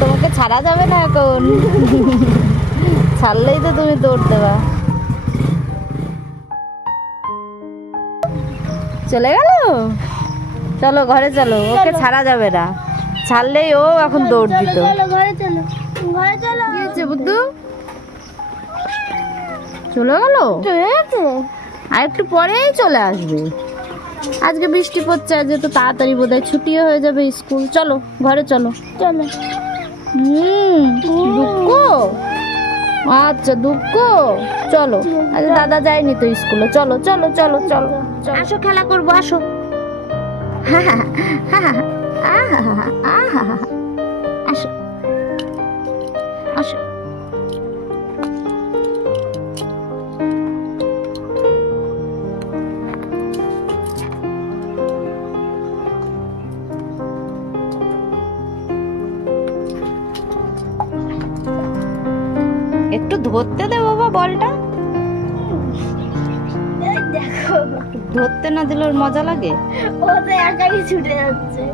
তোমাকে ছাড়া যাবে না এখন, ছাড়লেই তো তুমি দৌড় দেবা। চলে গেল, চলো ঘরে চলো, ওকে ছাড়া যাবে না, ছাড়লেই ও এখন দৌড় দিত। ঘরে চলো, ঘরে চলো। কি হয়েছে বুদ্ধু, চলে গেল? আর একটু পরেই চলে আসবে। আজকে বৃষ্টি পড়ছে, আজকে তো তাড়াতাড়ি বোধহয় ছুটিও হয়ে যাবে স্কুল। চলো ঘরে চলো। চলো। দুঃখ, আচ্ছা দুঃখ, চলো। আচ্ছা দাদা যায়নি তো স্কুলে, চলো চলো চলো চলো আসো, খেলা করবো, আসো। আসো আসো। একটু ধরতে দে বাবা বলটা, দেখো, ধরতে না দিলে ওর মজা লাগে। ও তো একাই ছুটে যাচ্ছে।